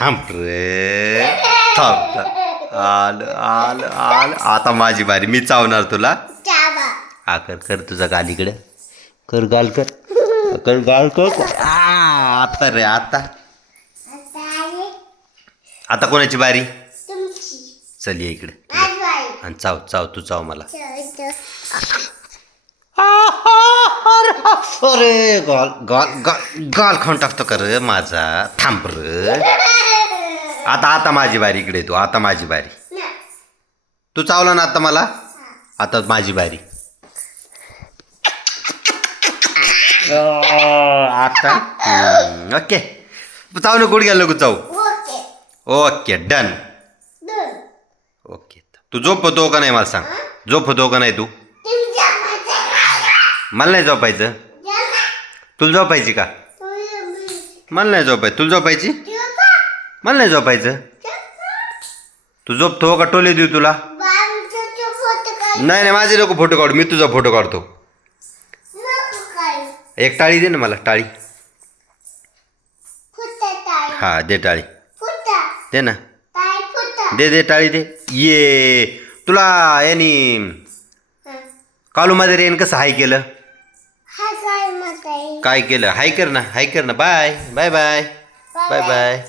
थांब रे. थांब थांब. आलं आलं आलं. आता माझी बारी. मी चावणार तुला. चावा. हा कर कर तुझा गाल इकडे. कर गाल कर. कर गाल कर. आ, आता रे आता. आता कोणाची बारी? चल ये इकडे. आणि चाव चाव तू चाव मला. अरे गाल गाल गाल गाल खाऊन टाकतो का रे माझा? थांब रे. आता आता माझी बारी इकडे तू आता माझी बारी. तू चावला ना आता मला? आता माझी बारी. आता? ओके. चाव ना गुड गेलं चाव. Okay done. ओके. तू झोप होतो का नाही मला सांग? झोप होतो का नाही तू? मला नाही झोपायचं. तुला झोपायची का? मला नाही झोपाय तुला झोपायची मला नाही झोपायचं तू झोपतो का? टोले देऊ तुला. नाही नाही माझे लोक फोटो काढू. मी तुझा फोटो काढतो. एक टाळी दे ना मला टाळी. हा दे टाळी. दे ना. दे दे टाळी दे. ये. तुला यानी कालू माझे रेन कसं हाय केलं? काय केलं? हाय कर ना हाय कर ना bye bye bye bye bye